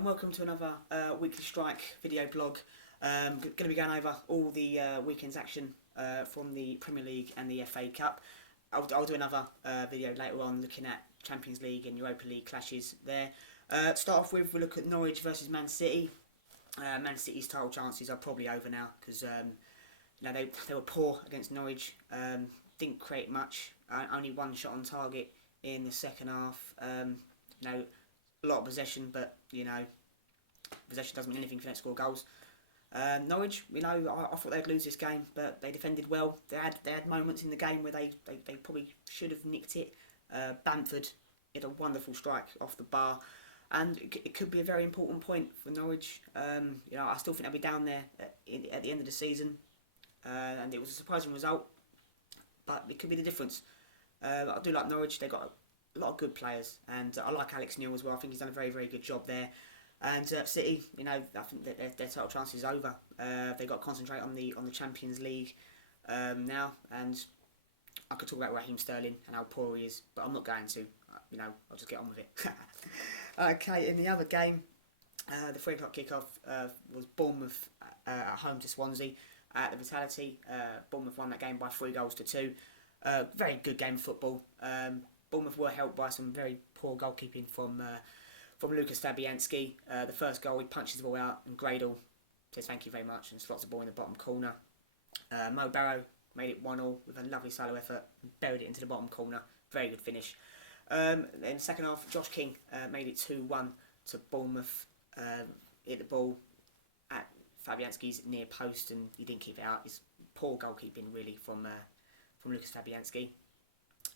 and welcome to another Weekly Strike video blog. Going to be going over all the weekend's action from the Premier League and the FA Cup. I'll do another video later on looking at Champions League and Europa League clashes there. To start off with, we'll look at Norwich versus Man City. Man City's title chances are probably over now because they were poor against Norwich. Didn't create much. Only one shot on target in the second half. A lot of possession, but possession doesn't mean anything if you don't score goals. Norwich, I thought they'd lose this game, but they defended well. They had moments in the game where they probably should have nicked it. Bamford hit a wonderful strike off the bar, and it could be a very important point for Norwich. I still think they'll be down there at the end of the season, and it was a surprising result, but it could be the difference. I do like Norwich. They got a lot of good players, and I like Alex Neil as well. I think he's done a very, very good job there. And City, I think that their title chance is over. They've got to concentrate on the Champions League now, and I could talk about Raheem Sterling and how poor he is, but I'm not going to. I'll just get on with it. Okay, in the other game, the 3 o'clock kickoff was Bournemouth at home to Swansea at the Vitality. Bournemouth won that game by 3-2. Very good game of football. Bournemouth were helped by some very poor goalkeeping from Lukas Fabianski. The first goal, he punches the ball out, and Gradle says thank you very much and slots the ball in the bottom corner. Mo Barrow made it 1-1 with a lovely solo effort and buried it into the bottom corner. Very good finish. In the second half, Josh King made it 2-1 to Bournemouth. Hit the ball at Fabianski's near post, and he didn't keep it out. It's poor goalkeeping really from Lukas Fabianski.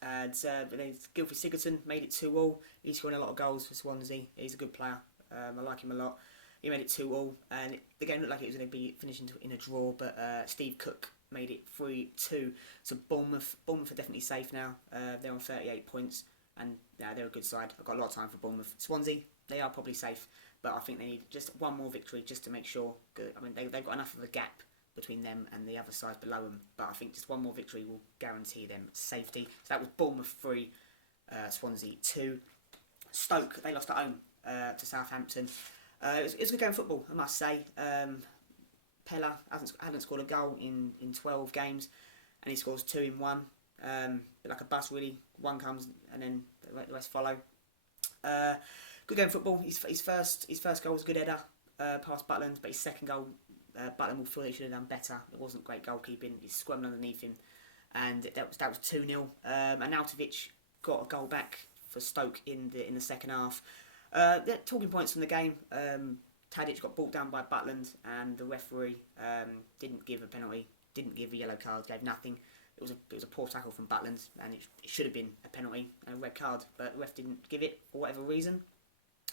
And then Gylfi Sigurdsson made it 2-2. He's scoring a lot of goals for Swansea. He's a good player. I like him a lot. He made it 2-2, and the game looked like it was going to be finishing in a draw, but Steve Cook made it 3-2. So Bournemouth are definitely safe now. They're on 38 points, and they're a good side. I've got a lot of time for Bournemouth. Swansea, they are probably safe, but I think they need just one more victory just to make sure. I mean, they've got enough of a gap between them and the other sides below them, but I think just one more victory will guarantee them safety. So that was Bournemouth 3, Swansea 2. Stoke, they lost at home to Southampton. It was a good game of football, I must say. Pella hasn't scored a goal in 12 games, and he scores 2 in 1. Bit like a bus really. One comes and then the rest follow. Good game of football. His first goal was a good header past Butland, but his second goal, Butland will feel he should have done better. It wasn't great goalkeeping. He squirmed underneath him, and that was 2-0. And Arnautovic got a goal back for Stoke in the second half. Talking points from the game. Tadic got brought down by Butland, and the referee didn't give a penalty, didn't give a yellow card, gave nothing. It was a poor tackle from Butland, and it should have been a penalty and a red card, but the ref didn't give it for whatever reason.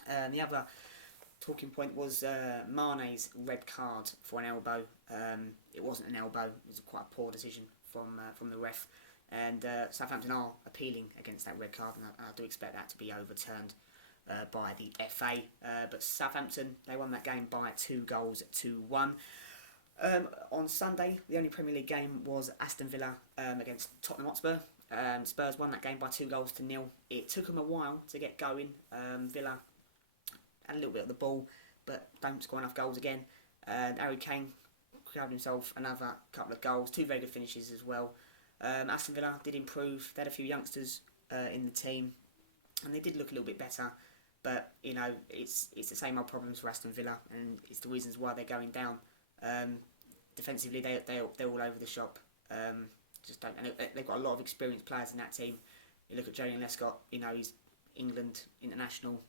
The other talking point was Mane's red card for an elbow. It wasn't an elbow. It was quite a poor decision from the ref, and Southampton are appealing against that red card, and I do expect that to be overturned by the FA. But Southampton, they won that game by 2-1. On Sunday, the only Premier League game was Aston Villa against Tottenham Hotspur. Spurs won that game by 2-0. It took them a while to get going. Villa had a little bit of the ball, but don't score enough goals again. Harry Kane grabbed himself another couple of goals. 2 very good finishes as well. Aston Villa did improve. They had a few youngsters in the team, and they did look a little bit better. But it's the same old problems for Aston Villa, and it's the reasons why they're going down. Defensively, they're all over the shop. Just don't, and they've got a lot of experienced players in that team. You look at Julian Lescott. He's England international.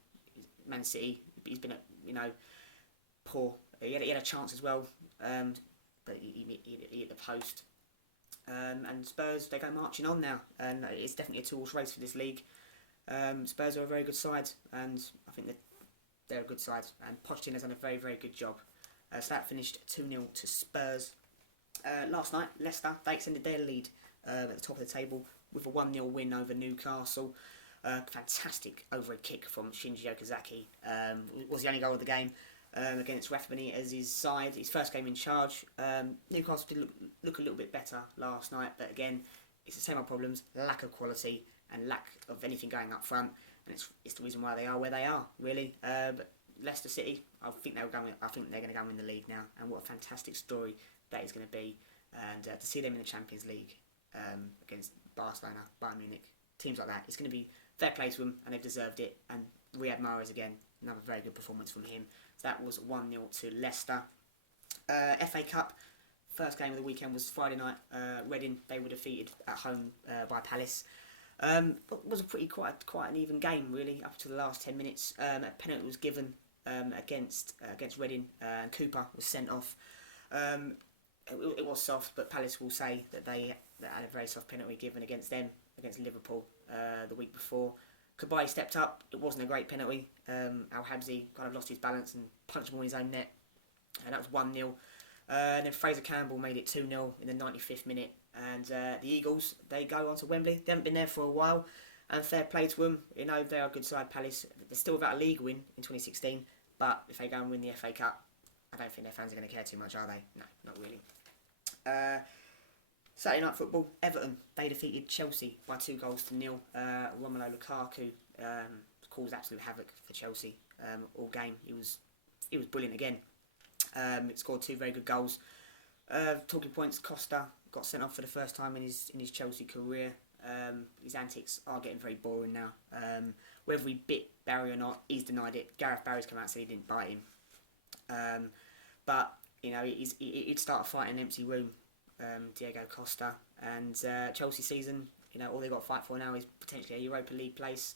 Man City. He's been poor. He had a chance as well, but he hit the post. And Spurs, they go marching on now, and it's definitely a 2-horse race for this league. Spurs are a very good side, and I think that they're a good side. And Pochettino's done a very, very good job. So that finished 2-0 to Spurs. Last night, Leicester, they extended their lead at the top of the table with a 1-0 win over Newcastle. Fantastic overhead kick from Shinji Okazaki. It was the only goal of the game against Rafa Benitez's side. His first game in charge. Newcastle did look a little bit better last night, but again, it's the same old problems: lack of quality and lack of anything going up front. And it's the reason why they are where they are, really. But Leicester City, I think they're going to go and win the league now, and what a fantastic story that is going to be, and to see them in the Champions League against Barcelona, Bayern Munich, teams like that, it's going to be fair play to them, and they've deserved it. And Riyad Mahrez again, another very good performance from him. So that was 1-0 to Leicester. FA Cup, first game of the weekend was Friday night. Reading, they were defeated at home by Palace. It was a pretty quite an even game really up to the last 10 minutes. A penalty was given against Reading, and Cooper was sent off. It was soft, but Palace will say that they had a very soft penalty given against them, against Liverpool the week before. Cabaye stepped up. It wasn't a great penalty. Al Habsi kind of lost his balance and punched him on his own net, and that was 1-0. And then Fraser Campbell made it 2-0 in the 95th minute. And the Eagles, they go on to Wembley. They haven't been there for a while, and fair play to them. You know, they're a good side, Palace. They're still without a league win in 2016, but if they go and win the FA Cup, I don't think their fans are going to care too much, are they? No, not really. Saturday night football, Everton, they defeated Chelsea by 2-0. Romelu Lukaku caused absolute havoc for Chelsea all game. He was brilliant again. It scored 2 very good goals. Talking points, Costa got sent off for the first time in his Chelsea career. His antics are getting very boring now. Whether he bit Barry or not, he's denied it. Gareth Barry's come out and said he didn't bite him. But you know, he'd start a fight in an empty room, Diego Costa. And Chelsea season, you know, all they got to fight for now is potentially a Europa League place.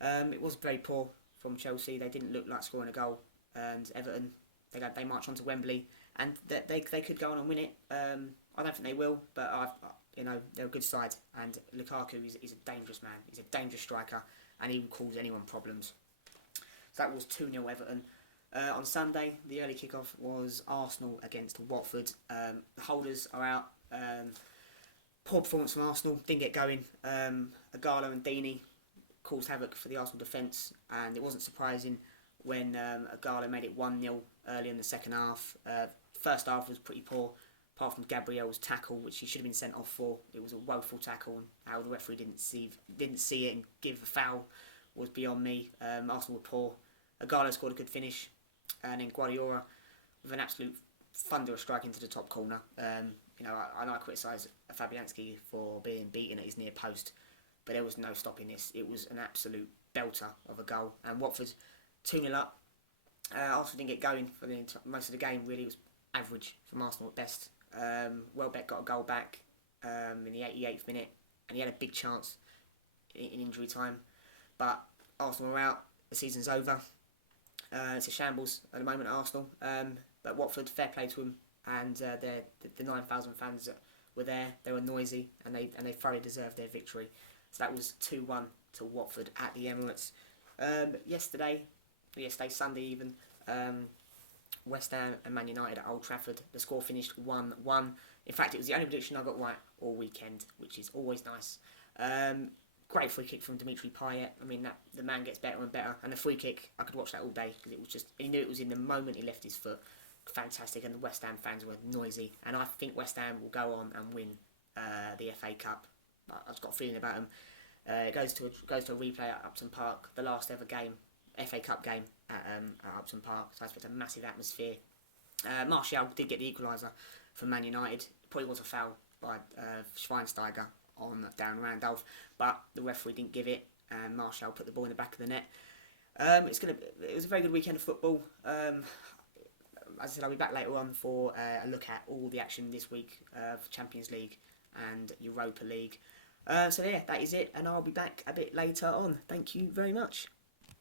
It was very poor from Chelsea. They didn't look like scoring a goal. And Everton, they march on to Wembley, and they could go on and win it. I don't think they will, but you know, they're a good side. And Lukaku is a dangerous man. He's a dangerous striker, and he will cause anyone problems. So that was 2-0 Everton. On Sunday, the early kickoff was Arsenal against Watford. The holders are out. Poor performance from Arsenal. Didn't get going. Igalo and Deeney caused havoc for the Arsenal defence, and it wasn't surprising when Igalo made it 1-0 early in the second half. First half was pretty poor, apart from Gabriel's tackle, which he should have been sent off for. It was a woeful tackle, and how the referee didn't see it and give a foul was beyond me. Arsenal were poor. Igalo scored a good finish, and then Guardiola with an absolute thunderous strike into the top corner. You know, I know I criticise Fabianski for being beaten at his near post, but there was no stopping this. It was an absolute belter of a goal, and Watford 2-0 up. Arsenal didn't get going for most of the game. Really, it was average from Arsenal at best. Welbeck got a goal back in the 88th minute, and he had a big chance in injury time. But Arsenal are out. The season's over. It's a shambles at the moment at Arsenal. But Watford, fair play to them, and the 9,000 fans that were there, they were noisy, and they thoroughly deserved their victory. So that was 2-1 to Watford at the Emirates. Yesterday, Sunday even, West Ham and Man United at Old Trafford. The score finished 1-1. In fact, it was the only prediction I got right all weekend, which is always nice. Great free kick from Dimitri Payet. I mean, the man gets better and better. And the free kick, I could watch that all day because it was just, he knew it was in the moment he left his foot. Fantastic, and the West Ham fans were noisy. And I think West Ham will go on and win the FA Cup. I've got a feeling about them. It goes to a replay at Upton Park, the last ever game, FA Cup game at Upton Park. So I expect a massive atmosphere. Martial did get the equaliser for Man United. It probably was a foul by Schweinsteiger on Darren Randolph, but the referee didn't give it, and Martial put the ball in the back of the net. It was a very good weekend of football. As I said, I'll be back later on for a look at all the action this week for Champions League and Europa League. So yeah, that is it, and I'll be back a bit later on. Thank you very much.